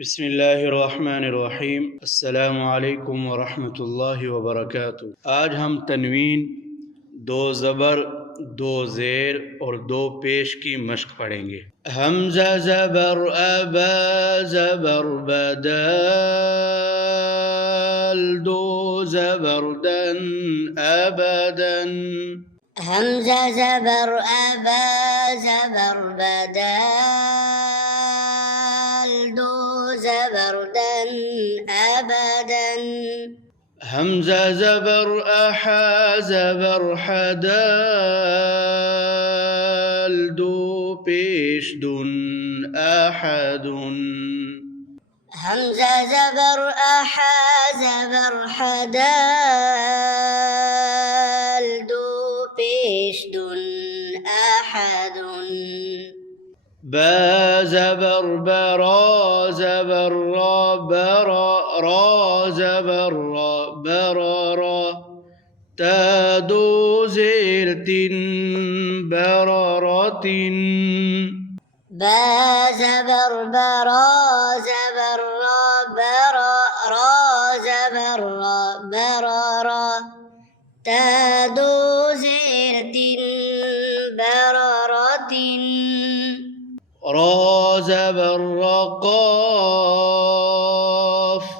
بسم الله الرحمن الرحیم السلام علیکم ورحمۃ اللہ وبرکاتہ۔ آج ہم تنوین، دو زبر، دو زیر اور دو پیش کی مشق پڑھیں گے۔ حمزہ زبر ابا زبر بدال، دو زبر دن ابدن۔ حمزة زبر أبا زبر بدال، دو زبر دن أبدا۔ حمزہ زبر احا زبر حدال، دو پیش دن احدن۔ حمزة زبر أحا زبر حدال، دو پیش دن أحد۔ با زبر برا زبر را برا، را زبر را برارا، تا دو زیر تن برارتن۔ با زبر برا زبر را برا، را زبر را برارا، تا دو زیر تن برارتن۔ را زبر رقاف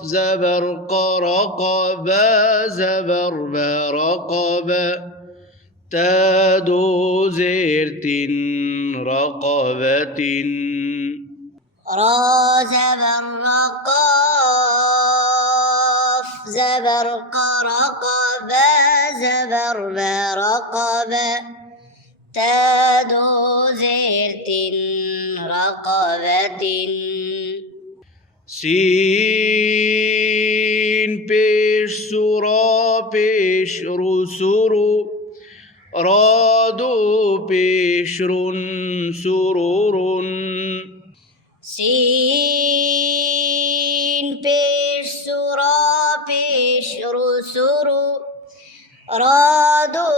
زبر قرقا، با زبر برقبا، تا دو زیر تن رقبتن۔ را زبر رقاف زبر قرقا، با زبر برقبا، تا دو زیر تن رقبتن۔ سین پیش سورا پیش رو سرو، را دو پیش رن سرورن۔ سین پیش سورا پیش رو سرو، را دو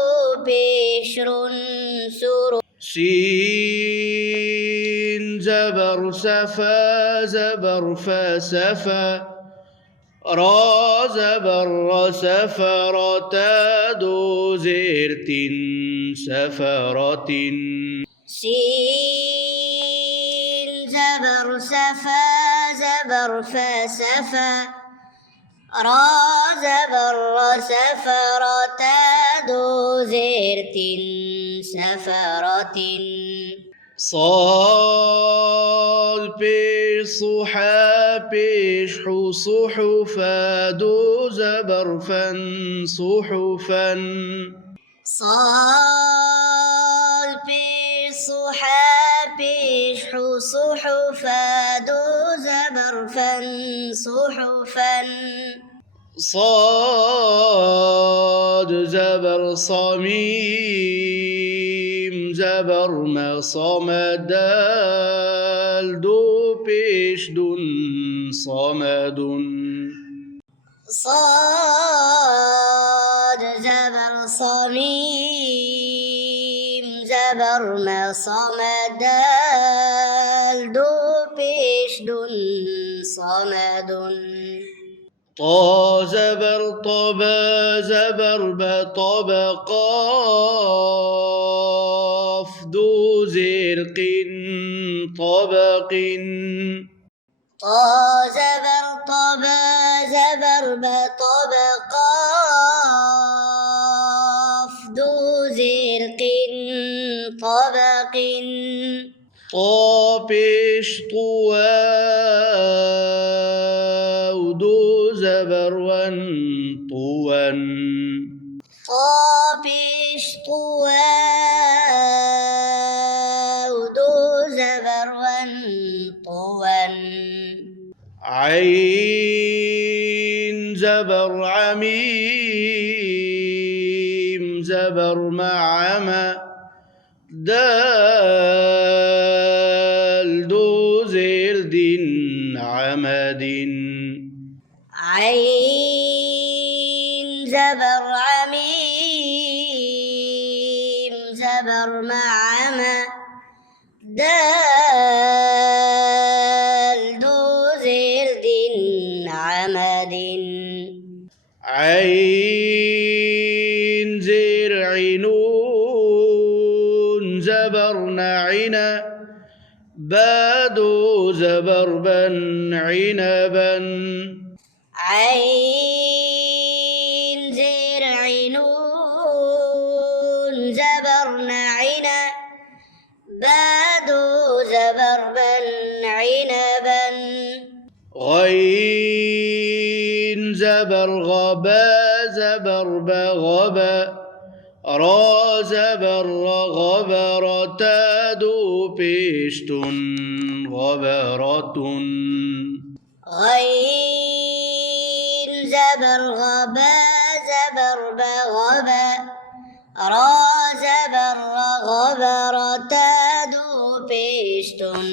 پیش رن سرو۔ سین زبر سفا زبر فسفا، را زبر رسفر، تا دو زیر تن سفرتن۔ سين زبر سفا زبر فسفا، را زبر سفر، تا دو زیر تن سفرة۔ صاد پیش صحا پیش حو صحفا، دو زبر فن صحفا۔ صاد پیش صحا پیش حو صحفا، دو زبر فن صحفا۔ صاد زبر صميم زبر ما صمدال، دو پیش دن صمد۔ صاد زبر صميم زبر ما صمدال، دو پیش دن صمد۔ طا زبر طبا زبر بطبقاف، دو زرق طبق۔ طا زبر طبا زبر بطبقاف، دو زرق طبق۔ طا پیش طوا، دو زبر ون طوا۔ طا پیش طوا، دو زبر ون طوا۔ عين زبر عميم زبر معما، دال دو زير دين عمد۔ عين زبر عميم زبر معما، دال دو زير عمد عين زير عينون زبرنا عنا بادو زبربا عنبا عين زير عينون زبرنا عنا بادو زبربا عنبا غين زبر غبا زبرب غبا را زبر غبر تادو بيشتن غبرة غين زبر غبا زبرب غبا را زبر غبر تادو بيشتن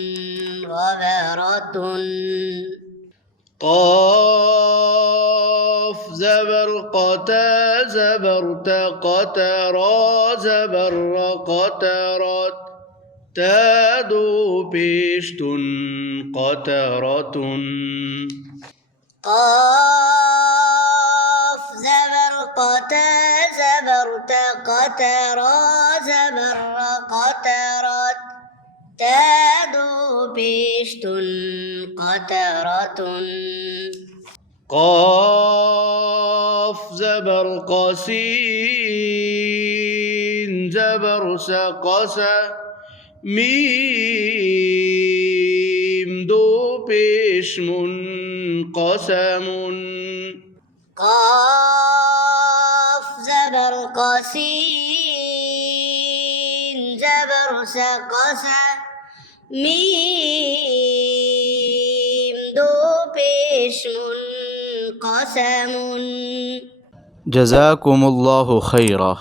غبرة قاف زبر قتا زبرت قترا زبر قترت تادو بيشتن قترة قاف زبر قتا زبرت قترا زبر قترت تادو بيشتن قترة قاف زبر قسين زبر سقسا ميم دو پیش منقسم قاف زبر قسين زبر سقسا ميم دو پیش منقسم جزاكم الله خيرا.